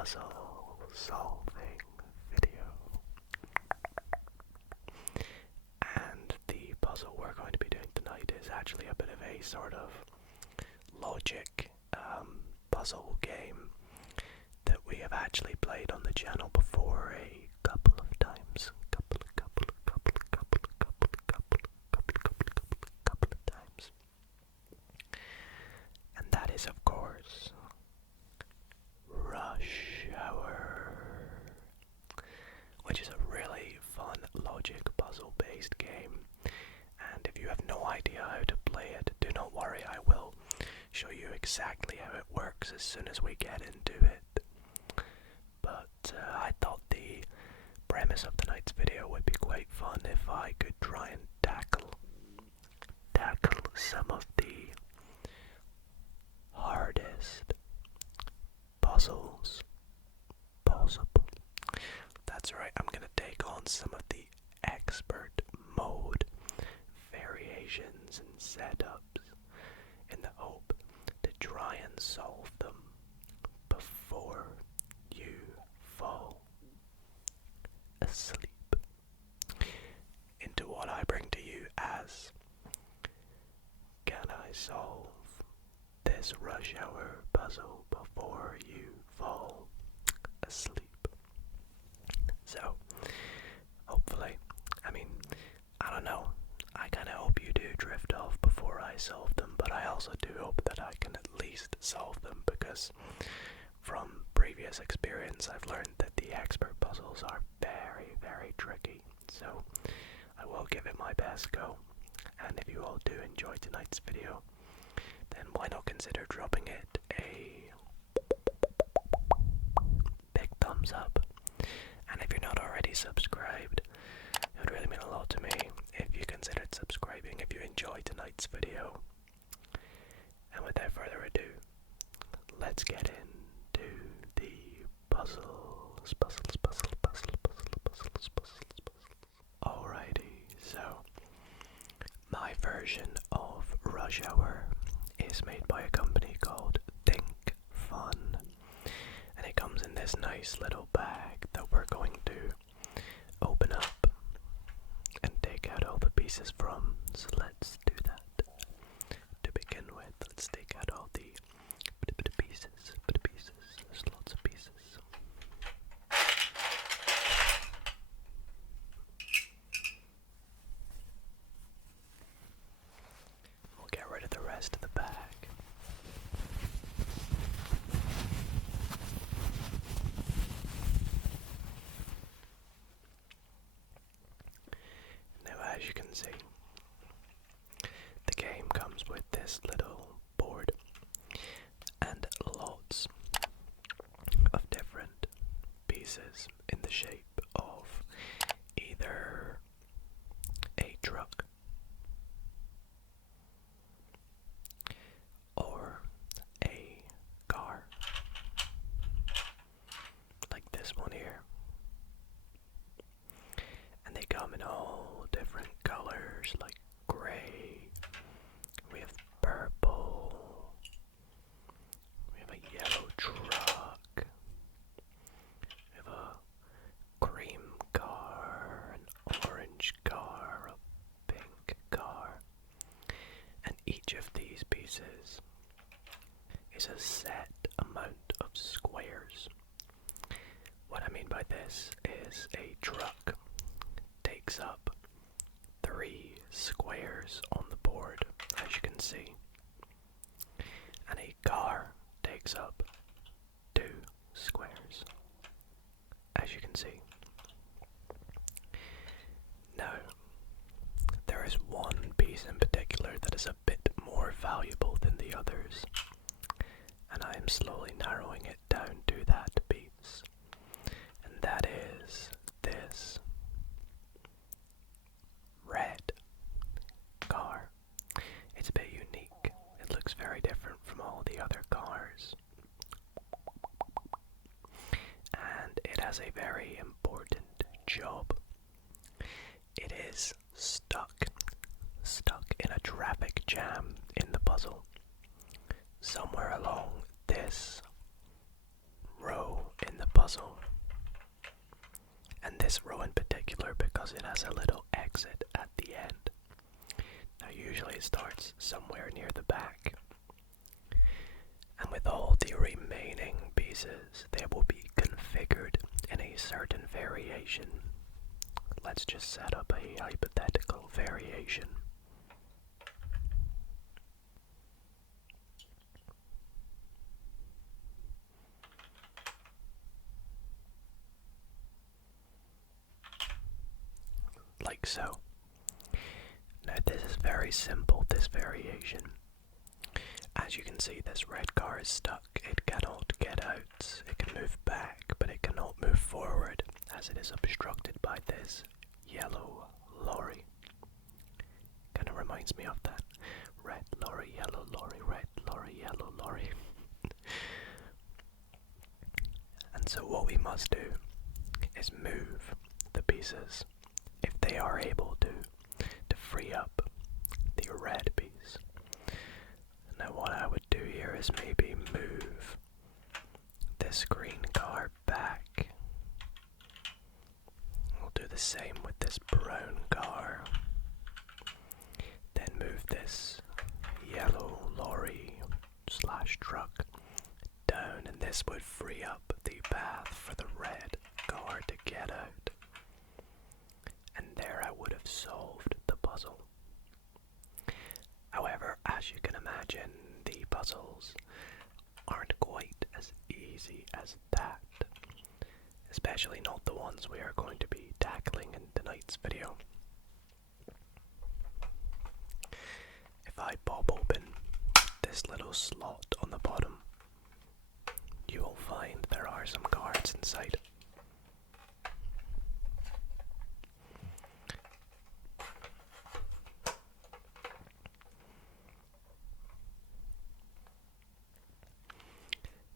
puzzle solving video. And the puzzle we're going to be doing tonight is actually a bit of a sort of logic puzzle game that we have actually played on the channel before a couple of times. Couple of times. And that is, of course, Rush Hour, which is a really fun logic puzzle based game. And if you have no idea how to play it, do not worry, I will show you exactly how it works as soon as we get into it. But I thought the premise of tonight's video would be quite fun if I could try and tackle some of the hardest puzzles possible. That's right, I'm gonna take on some of the expert mode variations and setups in the hope to try and solve them before you fall asleep into what I bring to you as Can I Solve This Rush Hour Puzzle Before You Fall Asleep? So, hopefully, I don't know, I kinda hope you do drift off before I solve them, but I also do hope that I can at least solve them, because from previous experience I've learned that the expert puzzles are very, very tricky. So I will give it my best go, and if you all do enjoy tonight's video, then why not consider dropping it a big thumbs up. And if you're not already subscribed, it would really mean a lot to me if you considered subscribing if you enjoyed tonight's video. And without further ado, let's get into the puzzles. Alrighty, so my version of Rush Hour is made by a company called Think Fun, and it comes in this nice little bag that we're going to open up and take out all the pieces from. So let's do that. To begin with, let's take out all the pieces. There's lots of pieces. We'll get rid of the rest of the bag. Now, as you can see, the game comes with this little board and lots of different pieces in the shape of either a truck or a car, like this one here. And they come in all different colors, like gray, we have purple, we have a yellow truck, we have a cream car, an orange car, a pink car, and each of these pieces is a set amount of squares. What I mean by this is a truck takes up 3 squares on the board, as you can see, and a car takes up 2 squares, as you can see. Now, there is one piece in particular that is a bit more valuable than the others, and I am slowly narrowing it down to that piece, and that is this red car. It's a bit unique. It looks very different from all the other cars, and it has a very important job. It is stuck in a traffic jam in the puzzle. Somewhere along this row in this row in particular because it has a little exit at the end. Now usually it starts somewhere near the back. And with all the remaining pieces, they will be configured in a certain variation. Let's just set up a hypothetical variation. Like so. Now this is very simple, this variation. As you can see, this red car is stuck. It cannot get out. It can move back, but it cannot move forward as it is obstructed by this yellow lorry. Kind of reminds me of that. Red lorry, yellow lorry, red lorry, yellow lorry. And so what we must do is move the pieces, if they are able to free up the red piece. Now what I would do here is maybe move this green car back. We'll do the same with this brown car. Then move this yellow lorry / truck down, and this would free up the path for the red car to get out. And there I would have solved the puzzle. However, as you can imagine, the puzzles aren't quite as easy as that. Especially not the ones we are going to be tackling in tonight's video. If I pop open this little slot on the bottom, you will find there are some cards inside.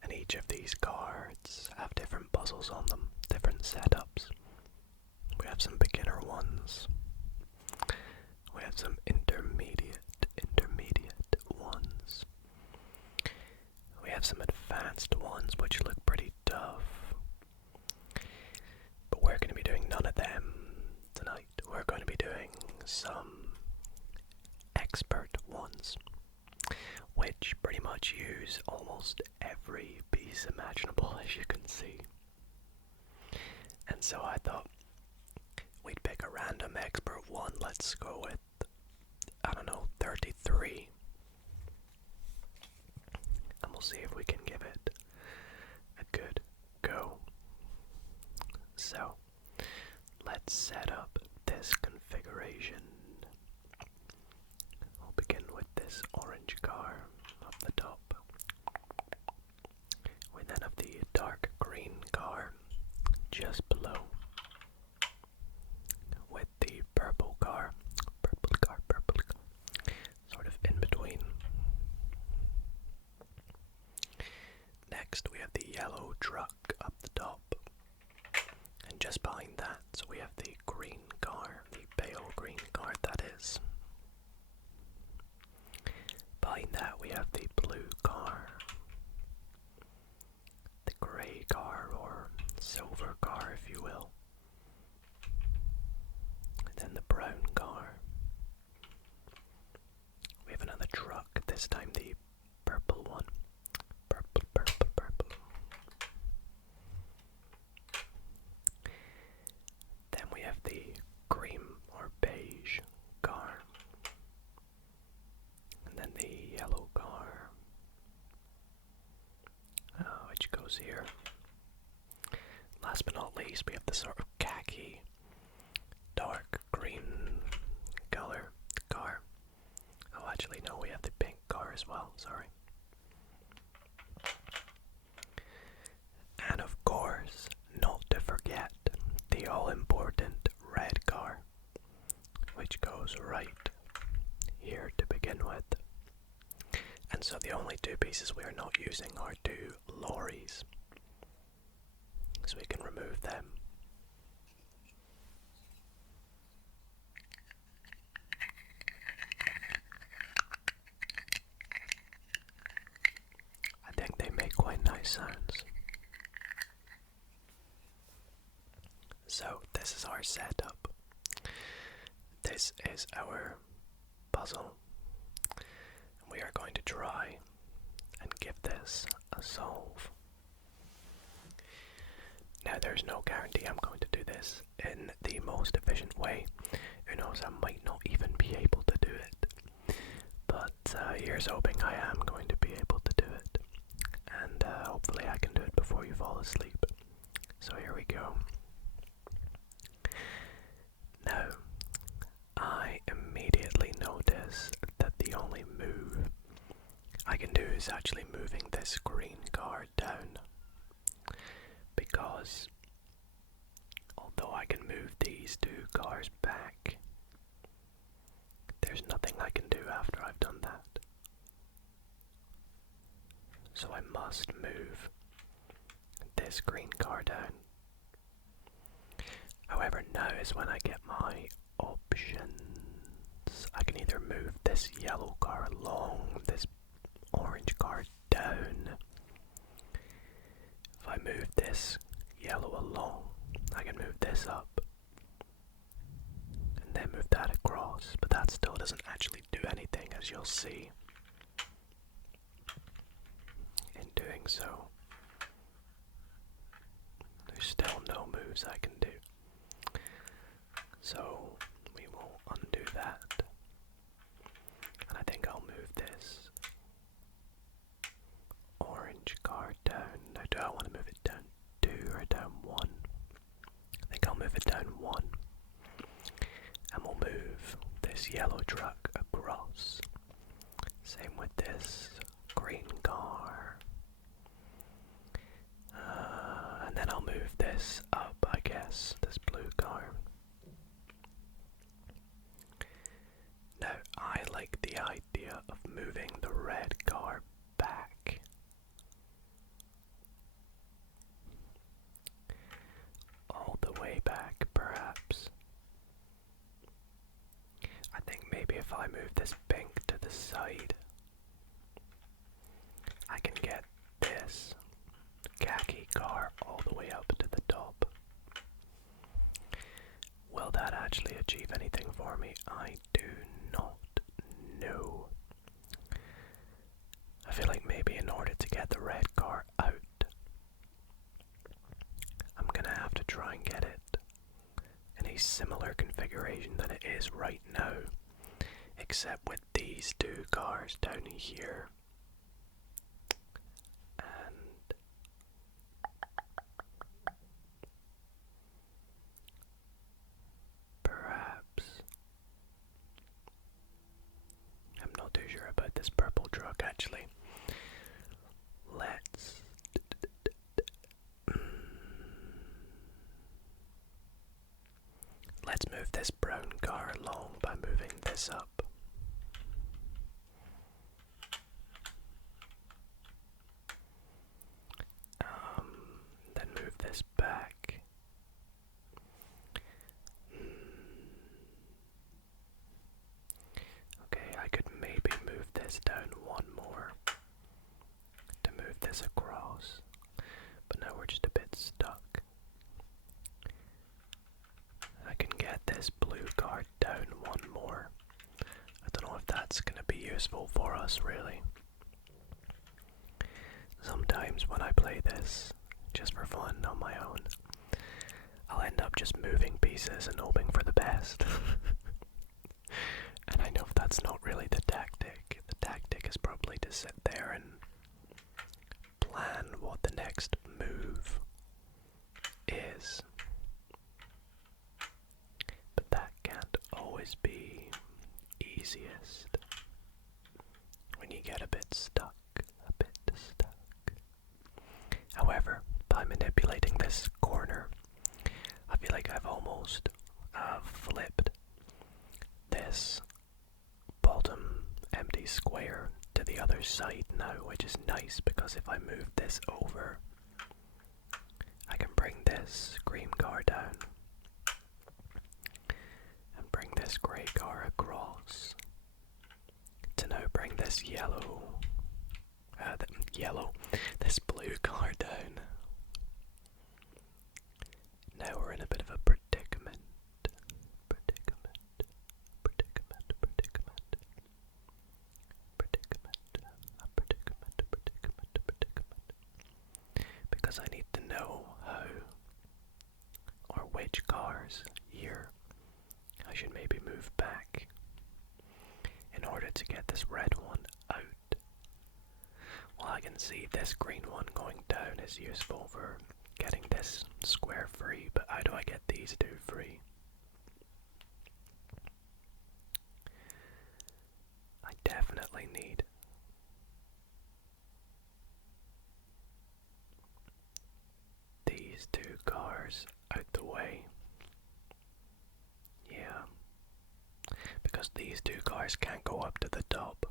And each of these cards have different puzzles on them, different setups. We have some beginner ones. We have some intermediate ones. We have some advanced ones which look pretty tough. But we're going to be doing none of them tonight. We're going to be doing some expert ones, which pretty much use almost every piece imaginable, as you can see. And so I thought we'd pick a random expert one. Let's go with, 33. And we'll see if we can give it a good go. So, let's set up this configuration. We'll begin with this orange car up the top. We then have the dark green car just below, with the purple car, sort of in between. Next we have the yellow truck up the top, and just behind that, so we have the green car, the pale green car that is. Behind that we have the blue car, the grey car, or silver car if you will, and then the brown car. We have another truck, this time the purple one. Purple. Then we have the cream or beige car. And then the yellow car, which goes here. Last but not least, we have the sort of khaki, dark green color car. Oh, actually, no, we have the pink car as well, sorry. And of course, not to forget, the all-important red car, which goes right here to begin with. And so the only two pieces we are not using are two lorries, so we can remove them. I think they make quite nice sounds. So this is our setup. This is our puzzle. We are going to try and give this a solve. Now, there's no guarantee I'm going to do this in the most efficient way. Who knows, I might not even be able to do it. But here's hoping I am going to be able to do it. And hopefully I can do it before you fall asleep. So here we go. Now, I immediately notice that the only move I can do is actually moving this green card down. Because although I can move these two cars back, there's nothing I can do after I've done that. So I must move this green car down. However, now is when I get my options. I can either move this yellow car along, this orange car down. If I move this yellow along, I can move this up and then move that across, but that still doesn't actually do anything, as you'll see in doing so. There's still no moves I can do. So we will undo that, and I think I'll move this orange card down. Now, do I want to move it down 2 or down 1? I think I'll move it down 1, and we'll move this yellow truck across. Same with this green car. And then I'll move this up, I guess, this blue car. Now, I like the idea of moving the red car back. All the way back, perhaps. I think maybe if I move this pink to the side, I can get this khaki car all the way up to the top. Will that actually achieve anything for me? I do not know. I feel like maybe in order to get the red car out, I'm gonna have to try and get it in a similar configuration than it is right now, except with these two cars down here. And perhaps, I'm not too sure about this purple truck actually. Let's move this brown car along by moving this up. Then move this back. Okay, I could maybe move this down 1 more to move this across, but now we're just a bit stuck. I can get this blue card down 1 more. I don't know if that's going to be useful for us, really. Sometimes when I play this, just for fun on my own, I'll end up just moving pieces and hoping for the best. And I know that's not really the tactic. The tactic is probably to sit there and plan what the next move is. But that can't always be easiest when you get a bit stuck. However, by manipulating this corner, I feel like I've almost flipped this bottom empty square to the other side now, which is nice because if I move this over, I can bring this green car down and bring this grey car across to now bring this this blue car down. Now we're in a bit of a predicament. know how or which cars here I should maybe move back in order to get this red one out. Well, I can see this green one going down is useful for getting this square free, but how do I get these two free? I definitely need these two cars out the way. Yeah, because these two cars can't go up to the top.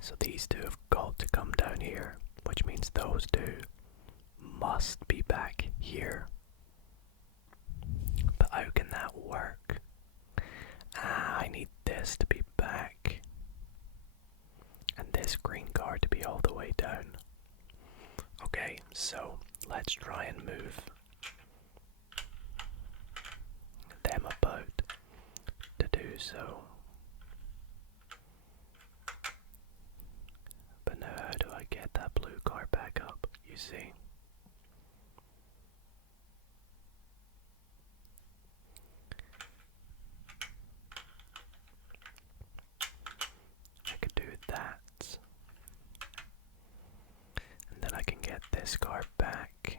So these two have got to come down here, which means those two must be back here. But how can that work? I need this to be back, and this green car to be all the way down. Okay, so let's try and move them about to do so. But now how do I get that blue car back up, you see? I could do that. And then I can get this car back.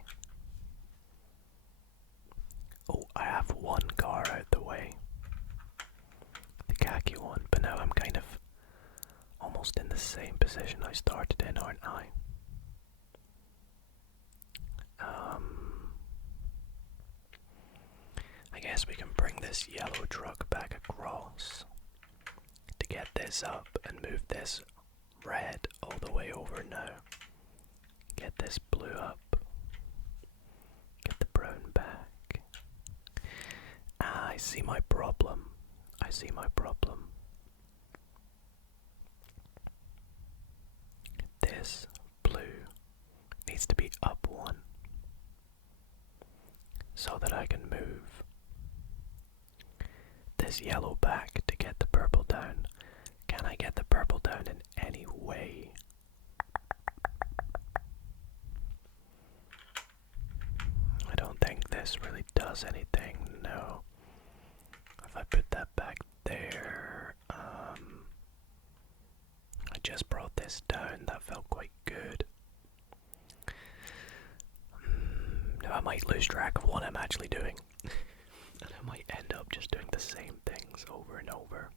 Oh, I have one car out the way. The khaki one, but now I'm kind of almost in the same position I started in, aren't I? I guess we can bring this yellow truck back across to get this up and move this red all the way over now. Get this blue up. Get the brown back. Ah, I see my problem. I see my problem. This blue needs to be up one so that I can move this yellow back to get the purple down. Can I get the purple down in any way? I don't think this really does anything, no. If I put that back there, I just brought this down, that felt quite good. Now I might lose track of what I'm actually doing. And I might end up just doing the same things over and over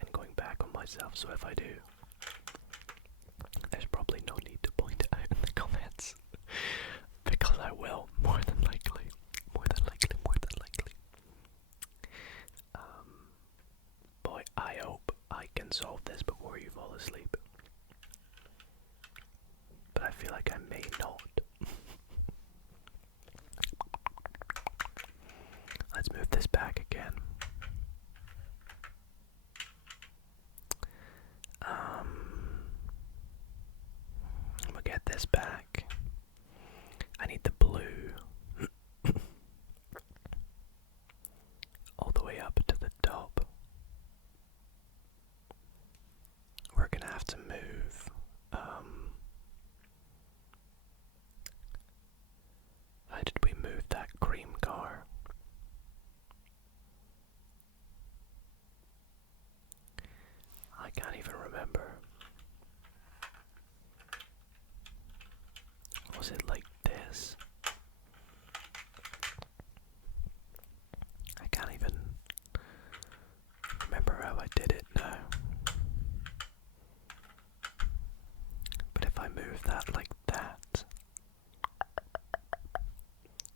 and going back on myself. So if I do, there's probably no need to point it out in the comments. Because I will, more than likely. More than likely, more than likely. Boy, I hope I can solve this before you fall asleep. But I feel like I may not. Let's move this back again. We'll get this back. I need the blue all the way up to the top. We're gonna have to move how did we move that cream car? I can't even remember. Was it like this? I can't even remember how I did it now. But if I move that like that,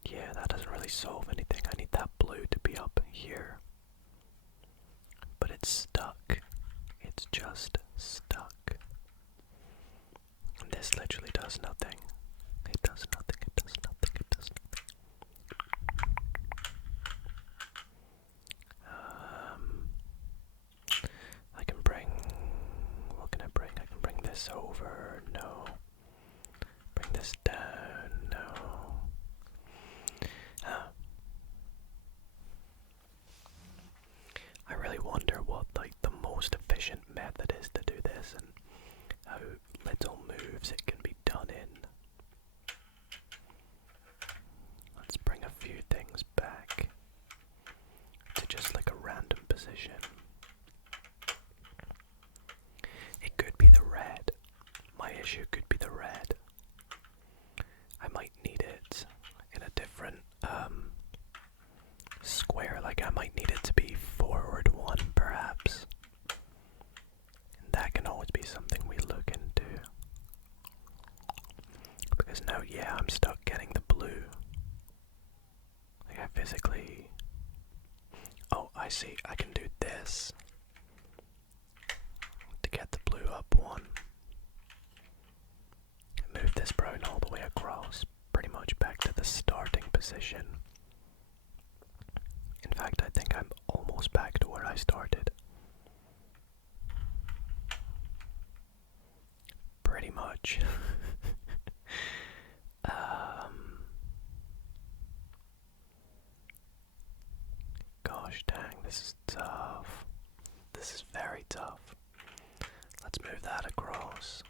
yeah, that doesn't really solve anything. I need that blue to be up here. But it's stuck. It's just stuck. And this literally does nothing. It does nothing, it does nothing, it does nothing. I can bring... What can I bring? I can bring this over. No. Bring this down. No. position. It could be the red. My issue could be the red. I might need it in a different square, like I might need it to be forward one perhaps. And that can always be something we look into. Because now, yeah, I'm stuck getting the blue. Like I physically... Oh, I see, I can do this to get the blue up one. Move this brown all the way across, pretty much back to the starting position. In fact, I think I'm almost back to where I started. Pretty much. Gosh dang, this is tough. This is very tough. Let's move that across.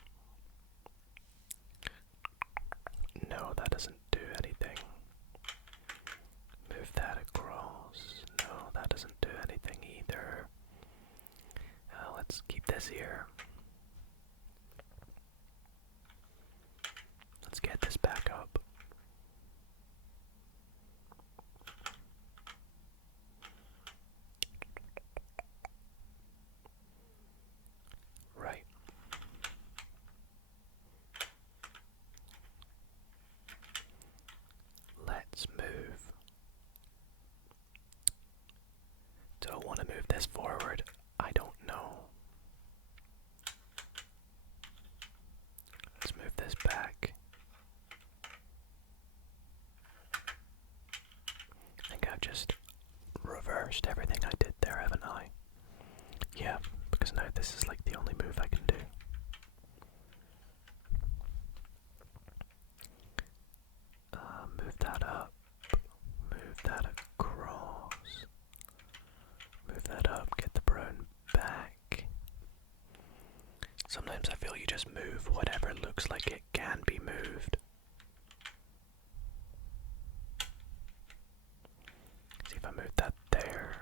No, that doesn't do anything. Move that across. No, that doesn't do anything either. Let's keep this here. Let's get this back up. Right. Let's move. Do I want to move this forward? I don't know. Let's move this back. I think I've just reversed everything I did there, haven't I? Yeah, because now this is like the only move I can do. Move that up. Move that across. Move that up, get the brown back. Sometimes I feel you just move whatever looks like it can be moved. See if I move that there.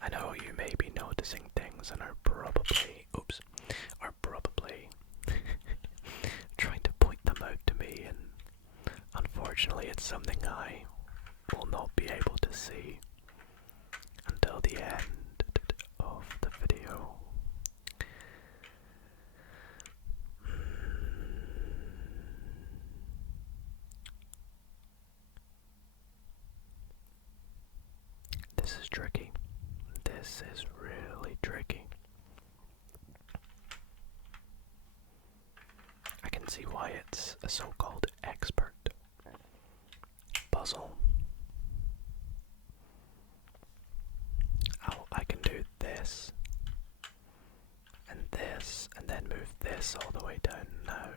I know you may be noticing things and are probably trying to point them out to me, and unfortunately it's something I will not be able to see until the end of the video. This is tricky. This is really tricky. I can see why it's a so-called expert puzzle. Oh, I can do this, and then move this all the way down now.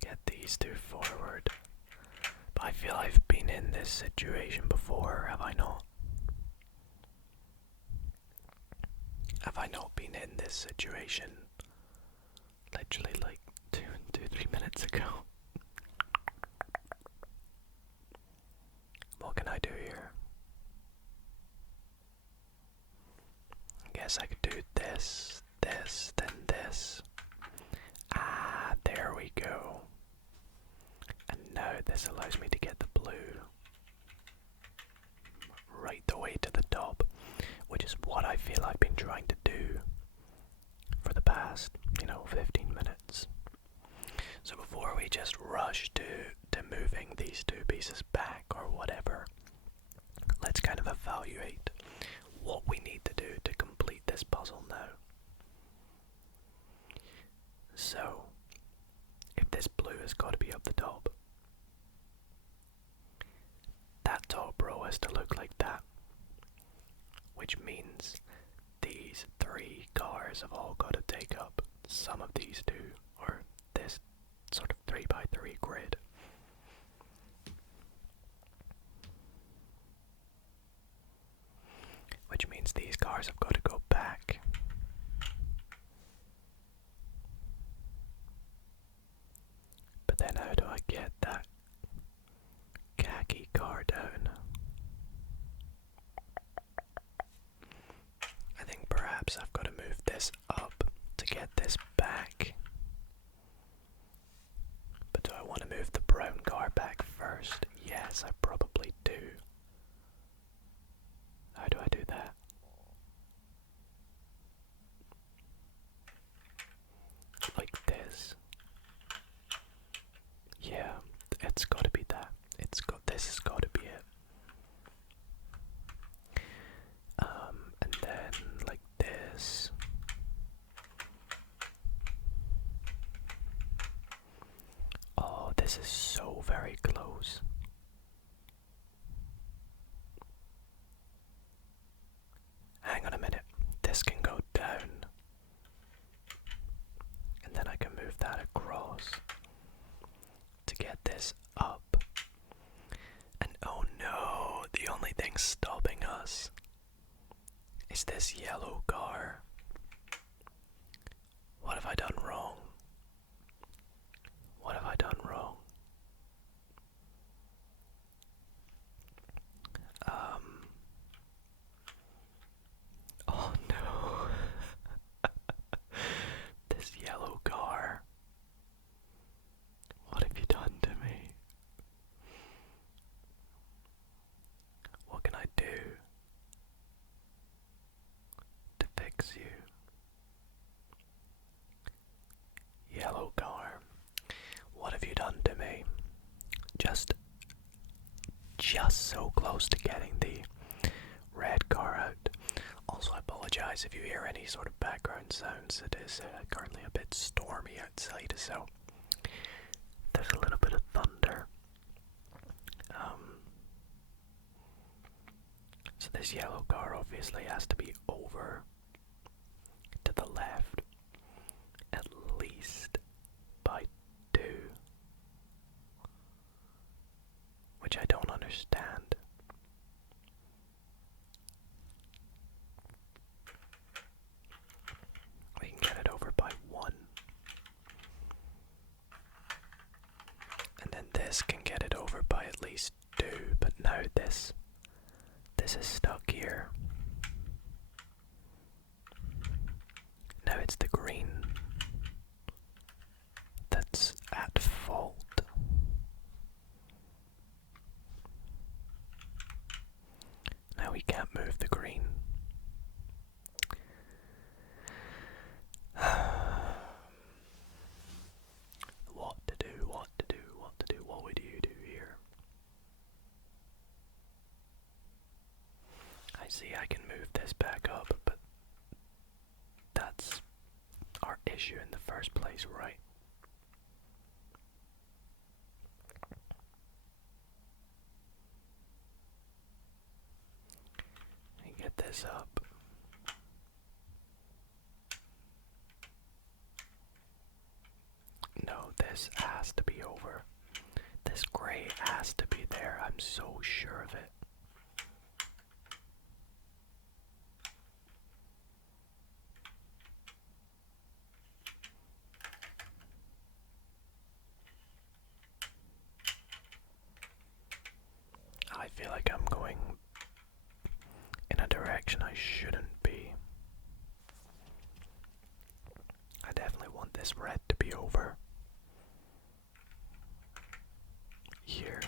Get these two forward. But I feel I've been in this situation before, have I not? Have I not been in this situation literally like 3 minutes ago? What can I do here? I guess I could do this, this, then this. Ah, there we go. And now this allows me to get the blue right the way to the top, which is what I feel I've been trying to do for the past, 15 minutes. So before we just rush to moving these two pieces back or whatever, let's kind of evaluate what we need to do to complete this puzzle now. So, if this blue has got to be up the top, that top row has to look like that, which means these three cars have all got to take up some of these two, or this sort of 3x3 grid. Which means these cars have got to go back. But then how do I get that khaki car down? Perhaps I've got to move this up to get this back. But do I want to move the brown car back first? Yes, I probably do. How do I do that? Like this. Yeah, it's got to be that. This has got to be it. And then like this. Oh, this is so very close. Hang on a minute. This can go down. And then I can move that across to get this up. And oh no, the only thing stopping us is this yellow car. What have I done wrong? What have I done wrong? Oh no. This yellow car. What have you done to me? What can I do to fix you? Yellow car. What have you done to me? Just so close to getting the red car out. Also, I apologize if you hear any sort of background sounds. It is currently a bit stormy outside, so there's a little bit of thunder. So this yellow car obviously has to be over to the left at least by 2, which I don't understand. We can get it over by 1. And then this can get it over by at least 2, but now this is stuck here. Now it's the green that's at fault. Now we can't move the green. What would you do here? I see I can move this back up, but that's our issue in the first place, right? Let me get this up. No, this has to be over. This gray has to be there. I'm so sure of it. I feel like I'm going in a direction I shouldn't be. I definitely want this red to be over. Here.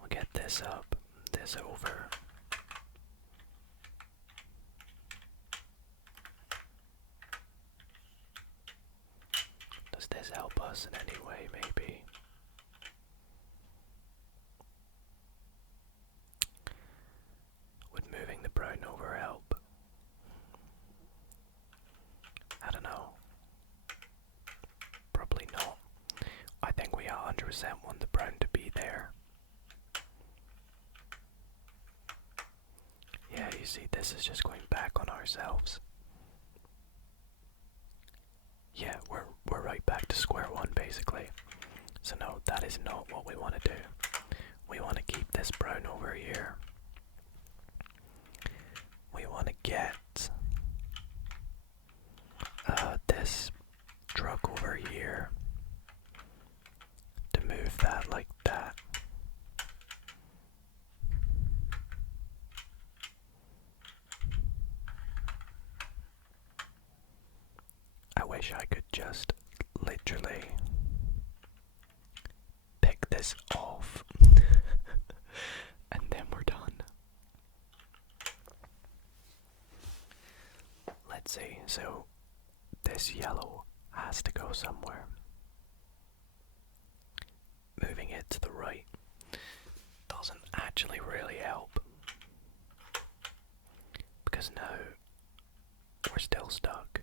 We'll get this up, this over. Does this help us in any way, maybe? Would moving the brown over help? I don't know. Probably not. I think we 100% want the brown to be there. Yeah, you see, this is just going back on ourselves. Yeah, we're right back to square one, basically. So no, that is not what we want to do. We want to keep this brown over here. We want to get that like that. I wish I could just literally pick this off and then we're done. Let's see, so this yellow has to go somewhere. Moving it to the right doesn't actually really help, because now we're still stuck.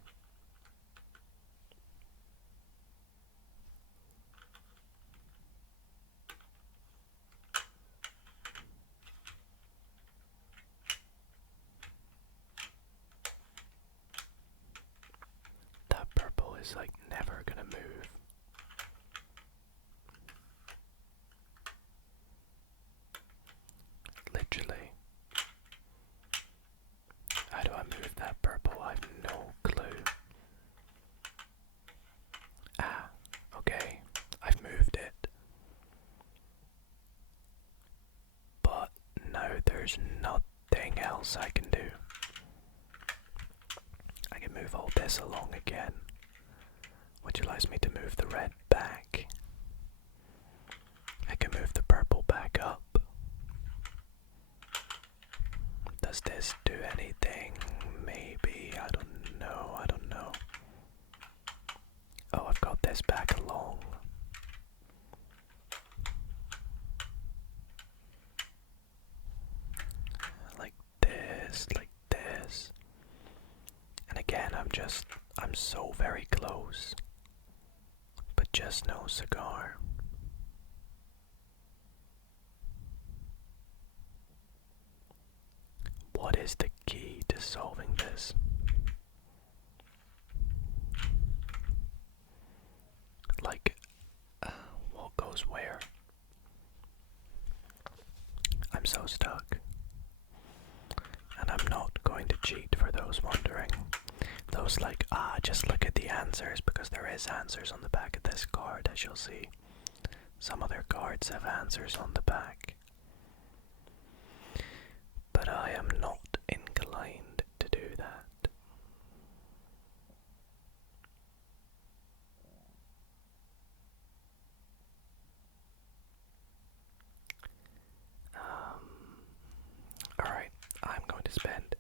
That purple is like never gonna move. Literally. How do I move that purple? I have no clue. Ah, okay. I've moved it. But now there's nothing else I can do. I can move all this along again, which allows me to move the red back. I can move the purple back up. Does this do anything? Maybe. I don't know. I don't know. Oh, I've got this back along. Like this, like this. And again, I'm so very close. But just no cigar. What is the key to solving this? Like, what goes where? I'm so stuck. And I'm not going to cheat for those wondering. Those like, just look at the answers, because there is answers on the back of this card, as you'll see. Some other cards have answers on the back. But I am not inclined to do that. Alright, I'm going to spend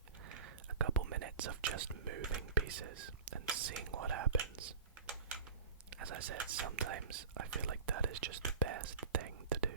a couple minutes of just moving pieces and seeing what happens. As I said, sometimes I feel like that is just the best thing to do.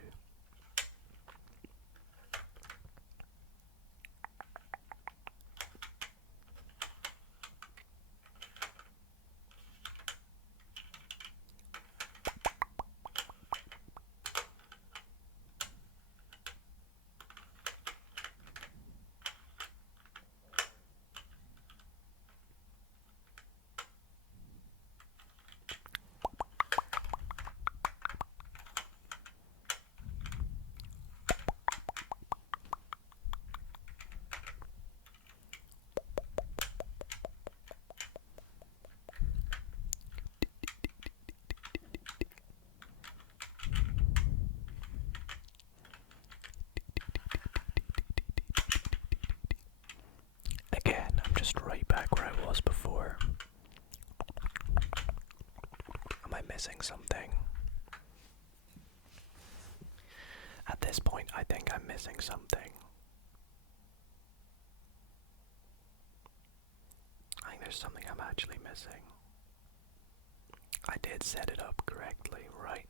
Again, I'm just right back where I was before. Am I missing something? At this point, I think I'm missing something. I think there's something I'm actually missing. I did set it up correctly, right?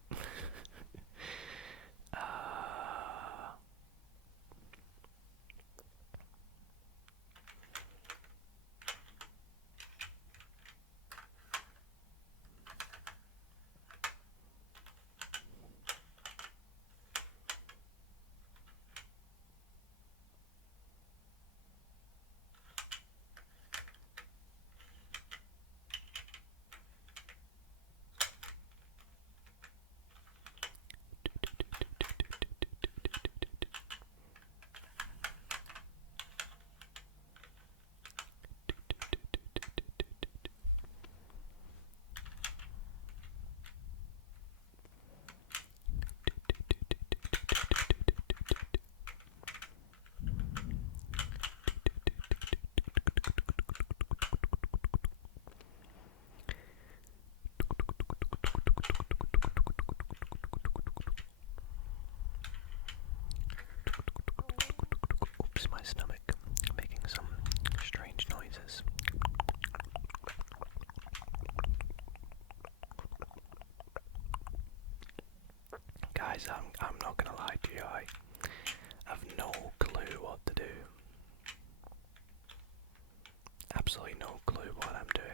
guys, I'm not gonna lie to you, I have no clue what to do. Absolutely no clue what I'm doing.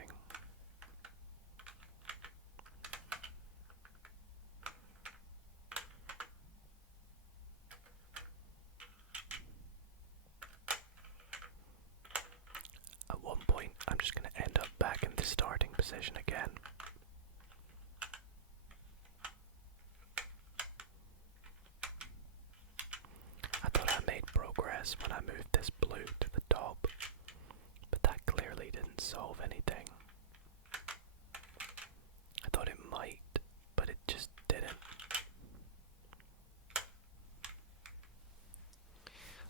At one point, I'm just gonna end up back in the starting position again. I thought I made progress when I moved this blue to the top, but that clearly didn't solve anything. I thought it might, but it just didn't.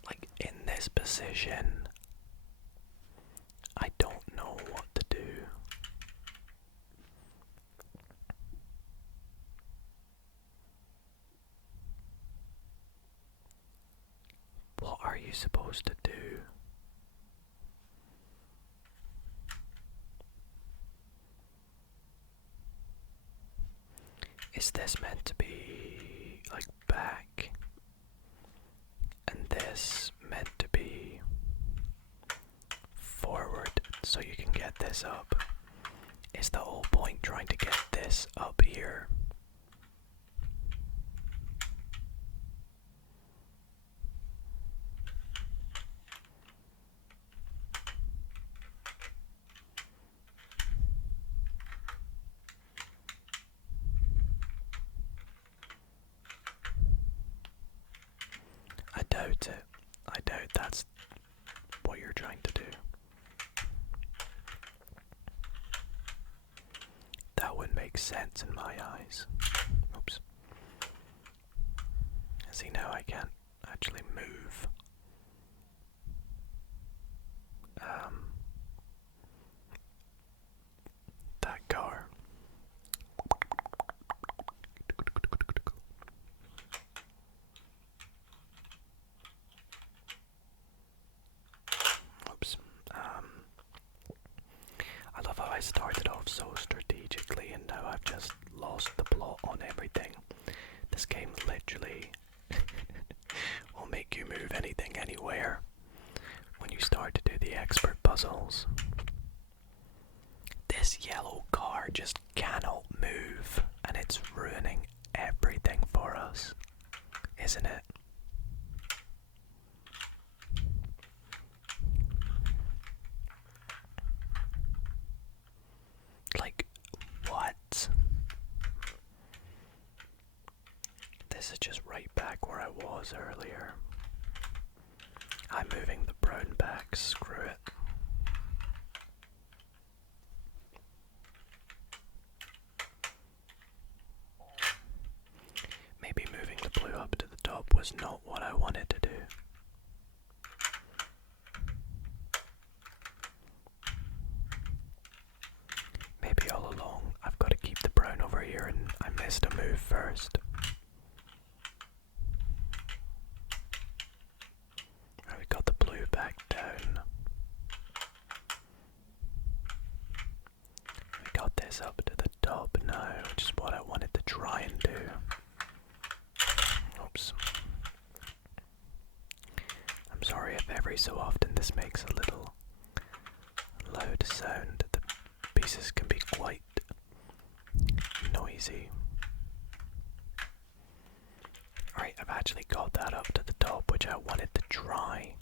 Like, in this position, I don't know what to do. What are you supposed to do? Is this meant to be like back? And this meant to be forward so you can get this up? Is the whole point trying to get this up here? I doubt it. I doubt that's what you're trying to do. That would make sense in my eyes. Oops. See, now I can't actually move. That car. Oops. I love how I started off so strategically and now I've just lost the plot on everything. This game literally will make you move anything anywhere when you start to do the expert puzzles. This yellow car just cannot move and it's ruining everything for us, isn't it? Like, what? This is just right back where I was earlier. I'm moving the brown back, screw it. Maybe moving the blue up to the top was not what I wanted to do. Maybe all along I've got to keep the brown over here and I missed a move first. Right, we got the blue back down. We got this up to the top now, which is what I wanted to try and do. Oops. I'm sorry if every so often this makes a little loud sound. The pieces can be quite noisy. Alright, I've actually got that up to the top, which I wanted to try.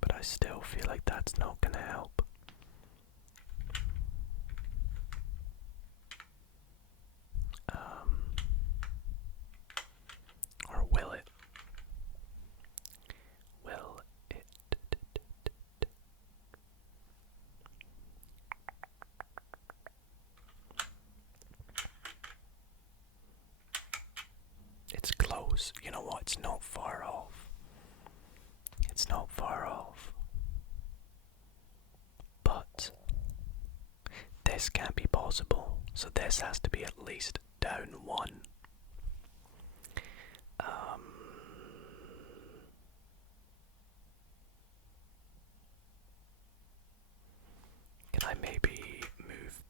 But I still feel like that's not gonna help. Or will it? Will it? It's close. You know what? It's not far off. It's not far off. But this can't be possible. So this has to be at least down one. Can I maybe move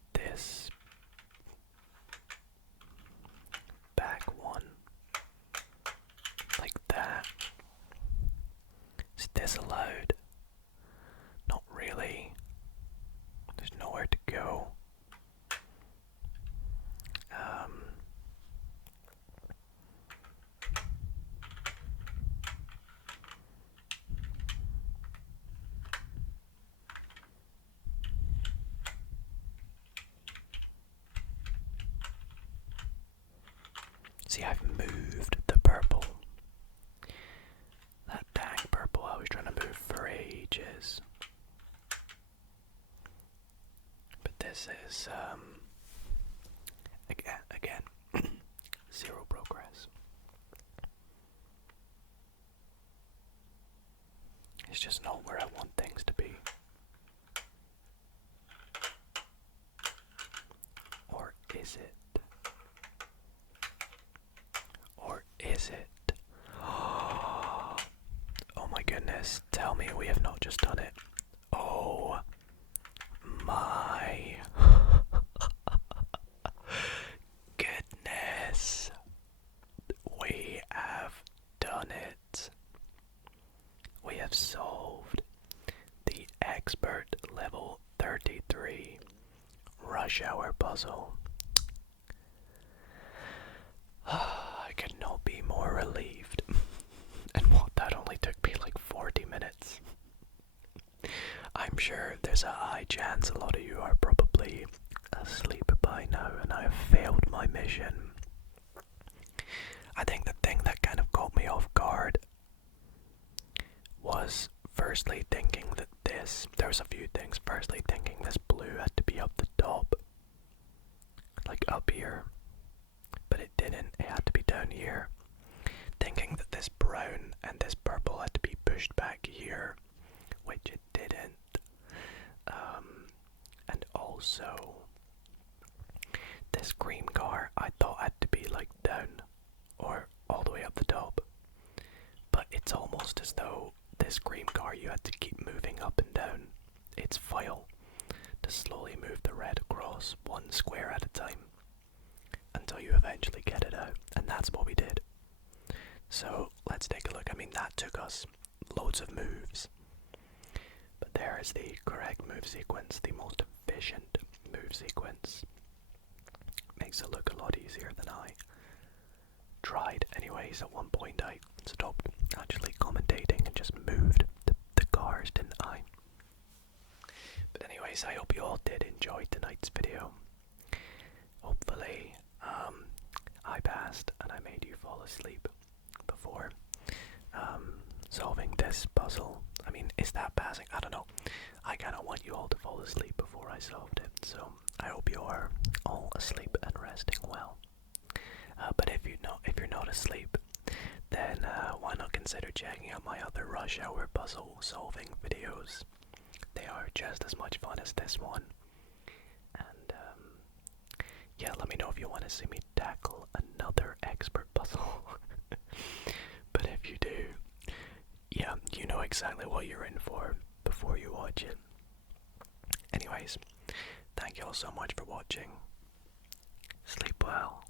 See, I've moved the purple. That dang purple I was trying to move for ages. But this is, again, zero progress. It's just not where I want things to be. Or is it? Or is it? Oh my goodness, tell me we have not just done it. Oh my goodness. We have done it. We have solved the expert level 33 rush hour puzzle. I could not be more relieved. And what, that only took me like 40 minutes. I'm sure there's a high chance a lot of you are probably asleep by now and I have failed my mission. I think the thing that kind of caught me off guard was firstly thinking that there's a few things. Firstly thinking this blue had to be up the top, like up here, but it didn't. It had to be down here. Thinking that this brown and this purple had to be pushed back here, which it didn't. And also, this cream car I thought had to be like down or all the way up the top, but it's almost as though this cream car you had to keep moving up and down its file to slowly move the red across one square at a time until you eventually get it out, and that's what we did. So let's take a look. I mean, that took us loads of moves, but there is the correct move sequence, the most efficient move sequence. Makes it look a lot easier than I tried. Anyways, at one point I stopped actually commentating and just moved the cars, didn't I? But anyways, I hope you all did enjoy tonight's video. Hopefully, I passed and I made you fall asleep before solving this puzzle. I mean, is that passing? I don't know. I kind of want you all to fall asleep before I solved it, so I hope you are all asleep and resting well. But if you're not asleep, then why not consider checking out my other rush hour puzzle solving videos? They are just as much fun as this one. And yeah, let me know if you want to see me tackle another expert puzzle. But if you do, yeah, you know exactly what you're in for before you watch it. Anyways, thank you all so much for watching. Sleep well.